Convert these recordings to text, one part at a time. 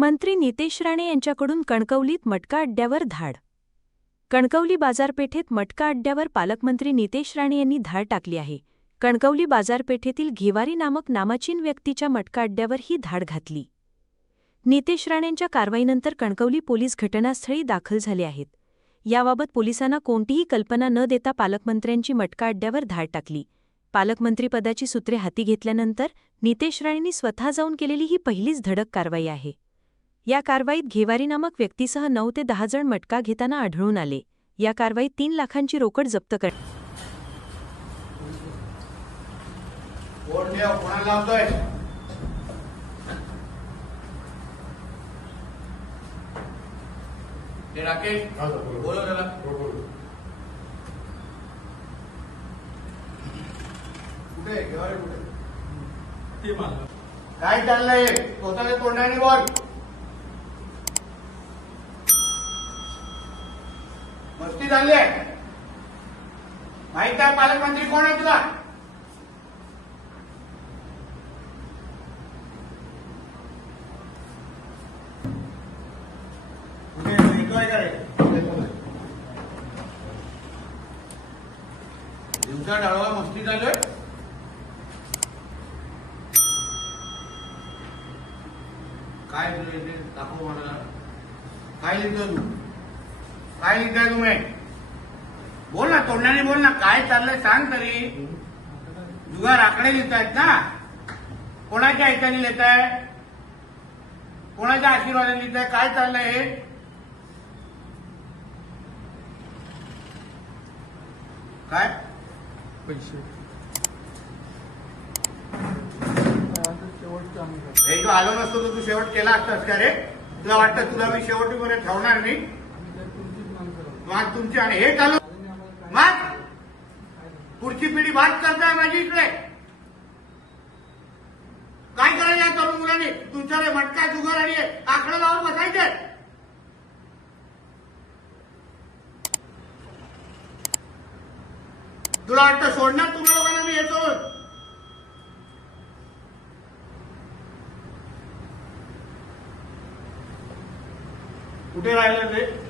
मंत्री नितेश राणे यांच्याकडून कणकवलीत मटका अड्ड्यावर धाड. कणकवली बाजारपेठेत मटका अड्ड्यावर पालकमंत्री नितेश राणे यांनी धाड टाकली आहे. कणकवली बाजारपेठेतील घेवारी नामक नामाचीन व्यक्तीच्या मटका अड्ड्यावर ही धाड घातली. नितेश राणेंच्या कारवाईनंतर कणकवली पोलीस घटनास्थळी दाखल झाले आहेत. याबाबत पोलिसांना कोणतीही कल्पना न देता पालकमंत्र्यांची मटका अड्ड्यावर धाड टाकली. पालकमंत्रीपदाची सूत्रे हाती घेतल्यानंतर नितेश राणेंनी स्वतः जाऊन केलेली ही पहिलीच धडक कारवाई आहे. या कारवाईत घेवारी नामक व्यक्तीसह नऊ ते दहा जण मटका घेताना आढळून आले. या कारवाईत तीन लाखांची रोकड जप्त कर? काय चाललंय? स्वतःच्या तोंडाने बोल. मस्ती झाली आहे. माहीत आहे पालकमंत्री कोण आहे तुला? दिवसा डाळवा मस्ती चालू काय दाखव मला. काय लिहितोय तू? काय लिहिताय तुम्ही? बोल ना तोंडाने बोल ना काय चाललंय सांग तरी. जुगार आकडे लिहितायत ना. कोणाच्या ऐकाने लिहिताय? कोणाच्या आशीर्वादाने लिहिताय? काय चाललंय हे? काय? पैसे. हे आलो नसतो तर तू शेवट केला असतास का रे? तुला वाटतं तुला मी शेवटीपर्यंत ठेवणार नाही? मग तुमची आणि हे चालू. मग पुढची पिढी भात करताय माझी इकडे. काय करायचं या तरुण मुलांनी? तुमच्याकडे मटका जुगार आणि आकडे लावून बसायचे. तुला वाटतं सोडणार तुम्हा लोकांना मी येतो कुठे राहिलं ते?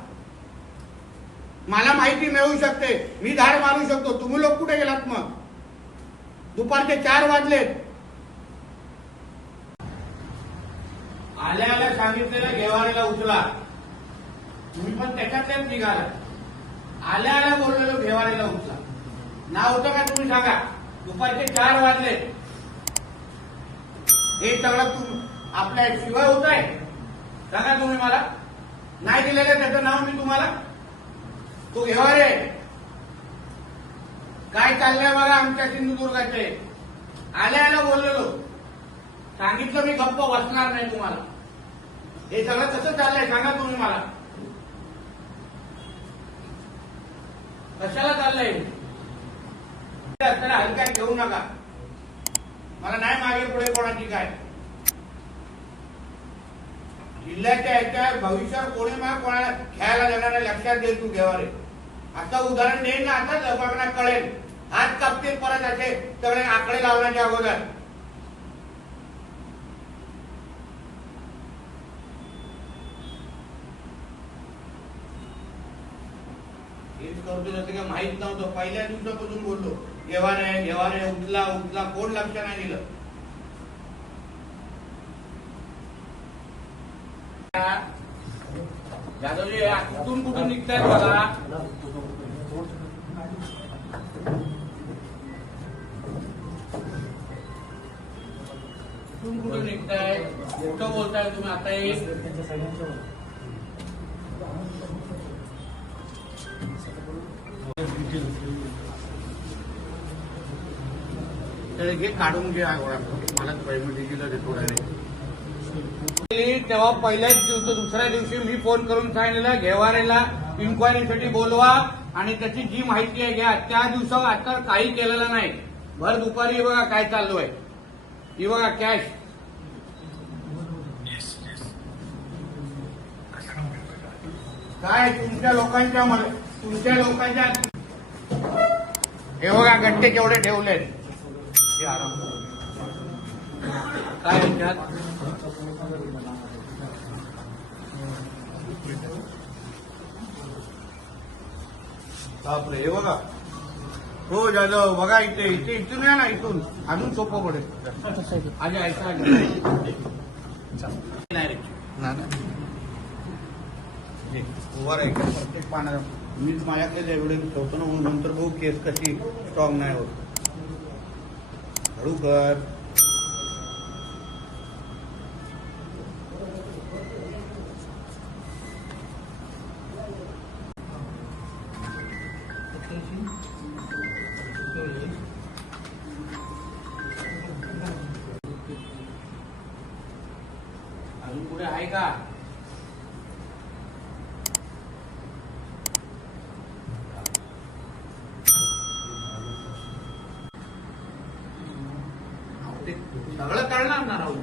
मला माहिती मिळू शकते. मी धाड मारू शकतो. तुम्ही लोक कुठे गेलात मग? दुपारचे चार वाजलेत. आल्या आल्या सांगितलेलं घेवारीला उचला. तुम्ही पण त्याच्यातलेच निघाला आल्या आल्या बोललेलो घेवारीला उचला. नाव होतं का तुम्ही सांगा? दुपारचे चार वाजले. हे सगळं तुम आपल्या शिवाय होत आहे सांगा तुम्ही मला. नाही दिलेलं त्याचं नाव मी तुम्हाला? तू घेव रे काय चाललंय बघा आमच्या सिंधुदुर्गाचे? आल्या आल्या बोललेलो. सांगितलं मी गप्प बसणार नाही तुम्हाला. हे सगळं कसं चाललंय सांगा तुम्ही मला. कशाला चाललंय? असताना हलक्यात घेऊ नका. मला नाही मागे पुढे कोणाची काय. जिल्ह्याच्या ह्याच्या भविष्यावर कोणी मला कोणाला खेळायला देणार लक्षात दे तू घेवारे. असं उदाहरण देईन ना आता लोकांना कळेल. हात कापतील परत असे सगळे आकडे लावण्याच्या अगोदर. हेच करतो जसं काही माहीत नव्हतं. पहिल्या दिवसापासून बोललो घेवारे घेवारे उठला उठला कोण लक्ष नाही दिलं. जाधवजी कुठून कुठून निघताय बघा. कुठून कुठून निघताय? कुठं बोलताय तुम्ही आता एक? तर हे काढून घ्या गोळा करून. मला पेमेंट देतो तेव्हा पहिल्याच दिवशी दुसऱ्या दिवशी मी फोन करून सांगितलेलं घेवारेला इन्क्वायरीसाठी बोलवा आणि त्याची जी माहिती आहे घ्या. त्या दिवसावर आता काही केलेलं नाही. भर दुपारी हे बघा काय चालू आहे ही बघा कॅश काय तुमच्या लोकांच्या मध्ये तुमच्या लोकांच्या हे बघा गट्टे केवढे आराम काय याच्यात बापरे हे बघा. हो जाधव बघा इथे इथे इथून या ना इथून. अजून सोपं पडेल. आज ऐसा उभा राहायचं प्रत्येक पाण्यात. मीच माझ्याकडे एवढे ठेवतो ना म्हणून नंतर बघू केस कशी स्ट्रॉंग नाही होत. हळू कर. अजून पुढे आहे का? सगळं करणार ना राहुल.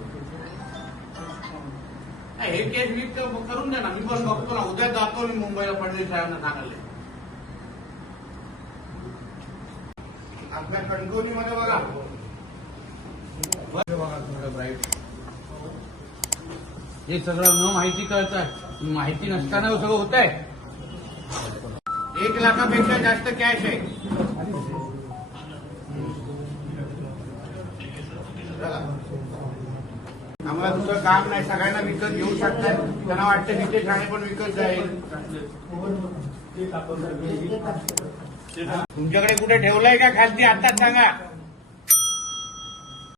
हे केस मी करून द्या ना मी पण बघतो ना उद्या जातो मी मुंबईला फडणवीस साहेबांना सांगायला. आपल्या कणकवलीमध्ये बघा. बघा बघा थोडं ब्राईट हे सगळं न माहिती कळत आहे माहिती नसताना सगळं होत आहे एक लाखापेक्षा जास्त कॅश आहे. आम्हाला दुसरं काम नाही. सगळ्यांना विकत घेऊ शकतात त्यांना वाटतं तिथे ठाणे पण विकत जाईल. तुमच्याकडे कुठे ठेवलंय का खालती? आता सांगा.